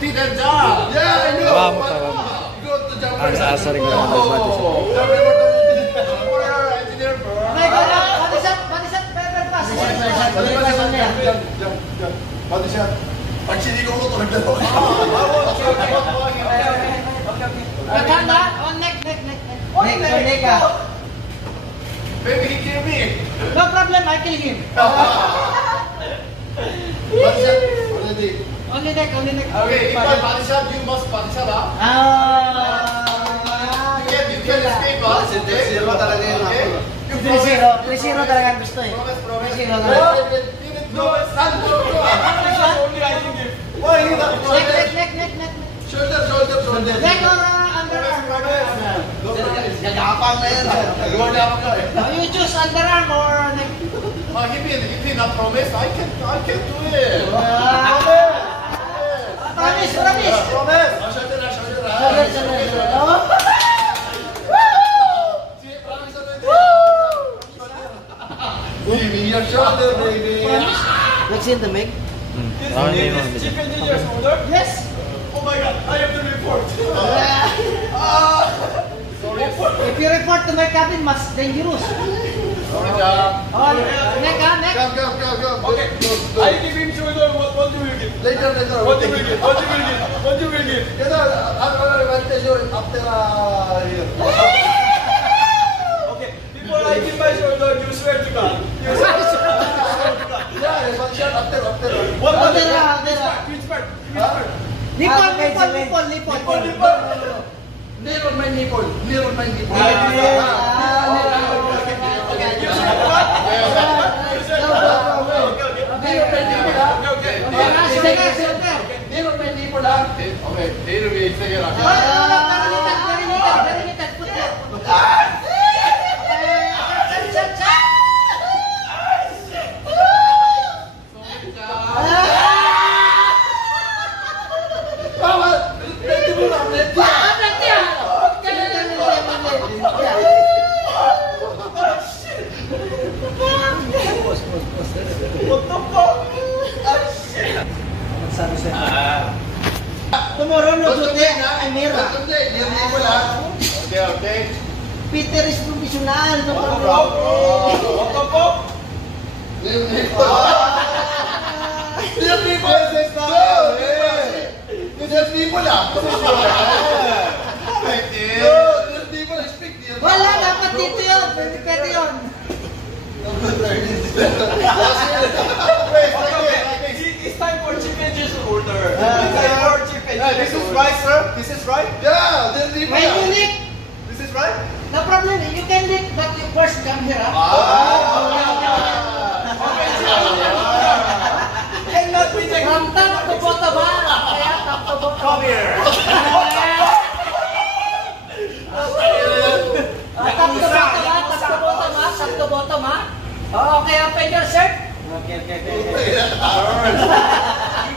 repeat that job. Yeah, I know. Tama mo, But, tama mo. go to jump Ang asa rin ko ng mathematics. For your engineer, bro. Okay, go lang. Body shot, better pass. Jump. Body shot. Pag sinigaw ko, tulad na ako. Nakanda, oh, neck. Neck. Baby, he kill me. No problem, I kill him. Body shot. Already. Only neck. Okay, if I body shot, you must body shot, ha? You can escape, ha? Zero talaga yun. Okay? 3-0 talaga gusto eh. Promise. 3-0 No, talaga. no, stand, go. Only I can give. Why, hindi na? Neck. Shoulder. Neck or underarm? Yayapang na yan. Nagawa niya ako ka eh. You choose underarm or neck? If he not promise, I can do it. Promise. Promise. Shoulder. See, promise already. Give me your shoulder, baby. Let's see the make. Chief engineer's order? Yes. Oh my god, I have to report. If you report to my cabin, mas dangerous. Sorry, Jack. Oh, neck. Go. Okay, Go. I give him shoulder, what you will give? Later. What you will give? You know, I'll tell you after here. Okay, before I give my shoulder, you swear to God. Yeah, one shot after. What? Which part? Nipple. Near my nipple. Okay, here we say it. What the fuck? Tomorrow, no duty, Amira. Okay. Peter is professional. No What problem. the fuck? These people, these people speak. Wala, dapat dito yun. Pwede yun. It's time for chief engineer's order. It's time for chief engineer's This is order. right, sir. This is right. Yeah, these people. When you lick, This is right. no problem. You can lick, but you first come here. And not with the From top to bottom, ha? Kaya top to bottom. come here. Top to bottom, ha? Okay, open your shirt. Okay. You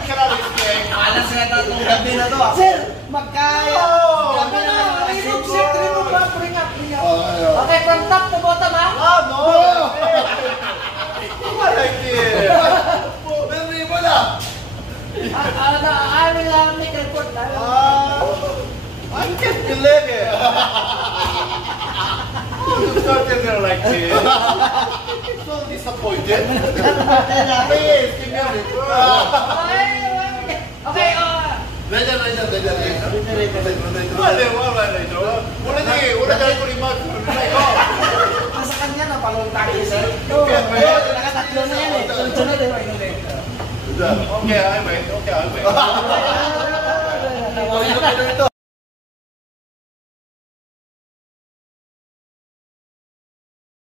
cannot explain. Alas na itong gabi na to. Sir, magkaya. Remove ba? Bring up. Okay, from top to bottom, ha? No. I like it. Very well. I will make a report. I can't believe it. You started there like this. So disappointed. Please, give me a report. Okay, Later. Wala dyan ko rin nasa kanya na palutang sir. Nakatatlo na yan eh. Sunod eh. Okay, I wait.